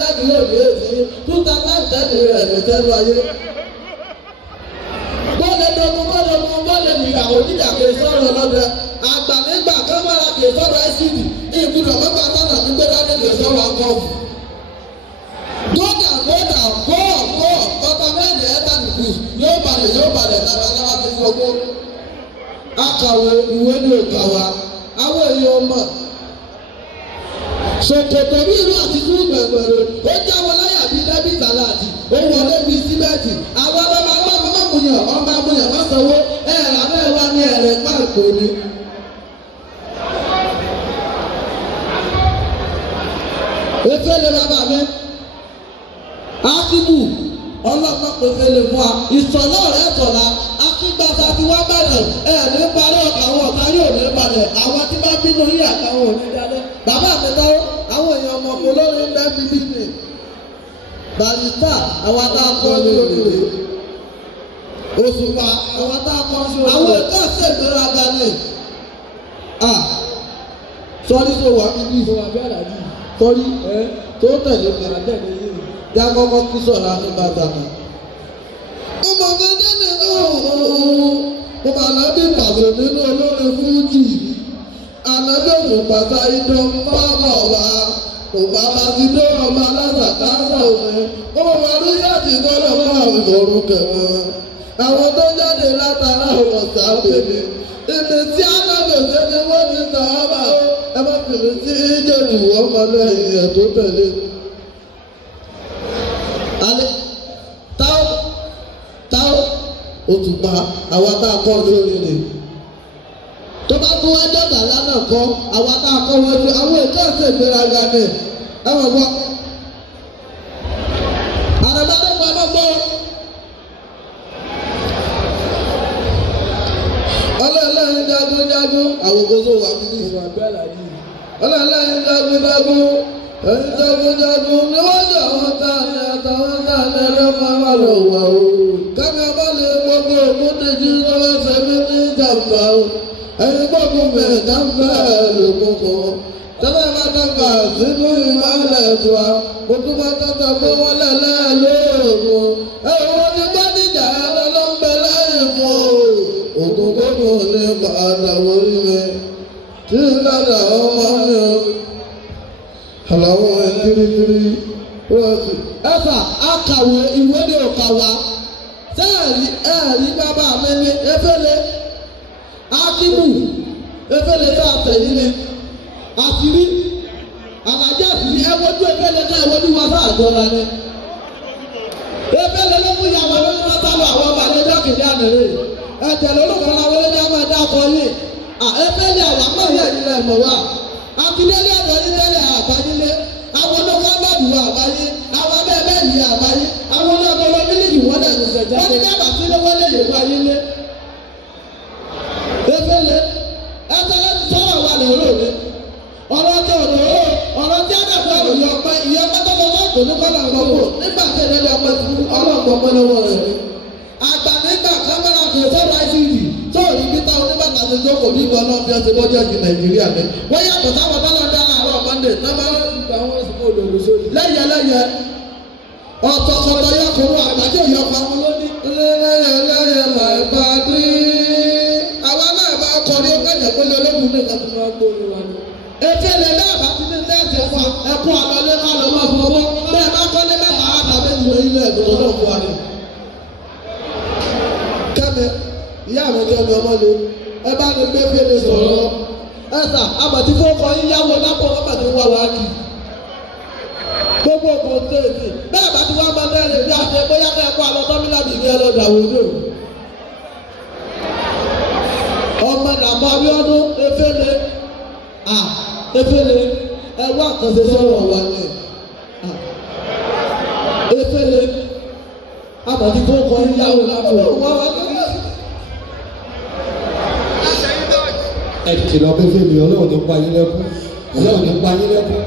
lẹ́yìn òní èsì 2010 rẹ̀ ló tẹ́lu ayé. bọ́ọ̀lù ní àwọn oníjà kì í sọ̀rọ̀ lọ́dẹ àgbà nígbà kámẹ́rà kì í sọ̀rọ̀ ẹ́sìdì ìgbìdọ̀ mọ́gbà tánà nígbà dání kì í sọ̀rọ̀ akọ́ọ̀fù. Gódà kọ́ ọ̀tá mẹ́rin ẹ̀ta nìkú yóò balẹ̀ lábalábá fi gbogbo. Akàwé ìwé ní òkà wa, àwọn èèyàn mọ̀. Ṣòkòtò bí irú àti fún gbẹ̀gbẹ̀rẹ̀, ó jáwọ́ láyà bíi dẹ́bí sàláàdì, ó wọlé bíi símẹ́ǹtì. Àwọn ọmọ amúyàn má sanwó, ẹ̀rọ abẹ́ wa ní ẹ̀rẹ̀ páàkó ni. Efele bàbá mi, Akibu, ọlọ́pàá pèsèlè fún wa, ìsọ̀lọ́ rẹ̀ sọ̀la, akígbàsá ti wá bẹ̀rẹ̀, ní parí ọ̀kà àwọn ọ̀tá yóò ní balẹ̀, àwọn tí bá bínú yí àtàwọn òní dáná. Bàbá mi táwọn, àwọn èèyàn ọmọ kò lórí ń bẹ́ bíbí ni. Barista, àwọn adáàkọ́ ní oríire. Òṣùpá, àwọn adáàkọ́ sí oríire. Àwọn ẹ̀ka ṣègbéraga ni. Sọ́rí tó wà bíbí. Sọ́rí tó tẹ̀lé mi. Yá kọ́kọ́ kí sọ̀rọ̀ àfibàtà mi. Ọmọ gẹ́gẹ́ nínú mo máa lábí pàṣẹ nínú olórin fújì. Ànábẹ́sùn pàṣẹ idán bábà wá. Kò bá bá ti dé ọmọ alásàkásà òun. Ọmọ màálù yàtì gbọ́dọ̀ fún àwọn ìfọ̀rùn kẹwọn. Àwọn tó jáde látara ọ̀rọ̀ sábẹ́ni. Ibi tí alábẹ̀sẹ̀ ni wọ́n ti tàn án bá. Ẹ má fìlú sí ìjẹ̀lú ọmọ lẹ́yìn ẹ̀ tó tẹ̀lé. Ale táwọn òtùpá àwa tá a kọ́ lórí rẹ̀ tó bá tún wájú ọ̀dà lánàá kọ́ àwa tá a kọ́ wájú àwọn ètò ẹ̀sẹ̀ ìgbéraga ni ẹ wọ̀ gbọ́ àrẹ̀mọ́dé pa bá gbọ́ ọlọ́ọ̀lẹ́yìn jagunjagun àwòkóso wà bíbí ọlọ́ọ̀lẹ́yìn jagunjagun ẹni jagunjagun níwájú àwọn táàní àtàwọn táàní ẹlẹ́fọ́ wà lọ́wọ́ o. Kámi abálẹ̀ gbogbo ògúndèjì lọ́wọ́ sẹ́mi ní ìjàmbá o. Ẹni gbogbo mẹ́ta ń fẹ́ lòkòkò. Tẹ́lẹ̀ bá dàgbà sínú ìmọ̀lẹ̀ tó a. Mo tún bá tọ́tọ̀ pé wọ́n lẹ́lẹ́ lóògùn. Ẹ̀rọ ní gbẹ́dìjà ẹ̀rọ ló ń bẹ lẹ́yìn fún o. Ògùn gbogbo ní padà wọlé mi. Tí ìlànà ọmọ mi o. Àlàó ẹ̀ kirikiri rọ́ọ̀tù. Ẹ̀fà akàwé ìwé ni òkà wá. Ẹ̀rí bàbá mi ní Efele. Akibu Efele tá a tẹ̀lé ni. Àtìrí àbájá àtìrí ẹwọ́jú Efele ká ẹwọ́jú wa bá àjọra ni. Efele ló fún ìyàwó ló ń bá sábà àwọn ọba ní ọjọ́ kìíní àná rẹ̀. Ẹ̀jẹ̀ lórúkọ náà wọlé ní àwọn ẹ̀dá akọ yìí. Efele àwọn amáyé ìlẹ̀ mọ̀ wá. Akíndélé ọ̀dọ́ ní tẹ́lẹ̀ àbáyílé, àwọn olóko ọmọdùnú àbáyé, àwọn abẹ́ẹ̀bẹ́ yìí àbáyé, àwọn olóko mílíọ̀nù wọ́n dẹ̀ ní sẹ̀jẹ̀. Wọ́n ní dábàá sí lówó lè yè wáyé lé. Efele ẹsẹ̀ láti sọ̀rọ̀ wà lóòrò mi. Ọ̀rọ̀ tí àdàbọ̀ ìyọ̀pẹ́ tó lọ sọ́kò ní kọ́lá àgbọ̀kọ̀ nígbà tí ẹ̀dẹ́gbẹ̀ ọpẹ́ fún ọlọ́ọ̀gbọ̀pẹ́ lọ́wọ́ rẹ̀ ni. Àgbà nígbà kámẹ́rà kò sọ̀rọ̀ ICD tó rí bí táwọn oníbàtà ṣe jókòó bí ìgbà náà fi ọṣẹ bọ́jọ́ ju Nàìjíríà ní. Wọ́n yàtọ̀ sáwọn bá lọ́ọ́ dáná àárọ̀ Mọ́ndé náà máa ń gba àwọn ìsìnkú òdòdó sórí. Lẹ́yẹ ọ̀tọ̀kọ̀tọ̀ yọkùnrin àgbàdo ìyọkọ̀ àwọn lóní. Lẹ́yẹ máa bá dé. Àwa náà bá kọrin ó kẹ́jẹ̀ pé lọ́lọ́kùnrin ní ìkàtún máa gbóòórùn wa ni. Efele náà bá ti ní tẹ́ẹ̀sì fún ẹkún àlọ́lé náà lọ́ máa fọwọ́ bẹ́ẹ̀ bá kọ́ ní mẹ́ta àtàbí ìwé ilé ẹ̀dùn tó náà fún wa ni. Kẹ́mi ìyá mi kẹ́mi ọmọdé ẹ bá ní gbé fèlè sọ̀rọ̀ ẹ̀sà àbàtí fọ́kọ yíyáwó lápò ọmọdé wà wá kì gbogbo òkò tèèdè bẹ́ẹ̀ bá ti wá máa lẹ́rìn bí àṣẹ bóyá kẹ́ ẹ̀kọ́ àlọ́ tọ́mílàbì ní ẹlọ́dà wòlò. Ọmọ ìdààmú Abíọ́dún Efele ẹwà àkànṣe sọ̀rọ̀ wà ní Efele àbàtí fọ́kọ yíyáwó lápò wà wá kì. Ẹ kìlọ̀ pé fèmí Ọlọ́run tó pa yín lẹ́kún Ọlọ́run tó pa yín lẹ́kún.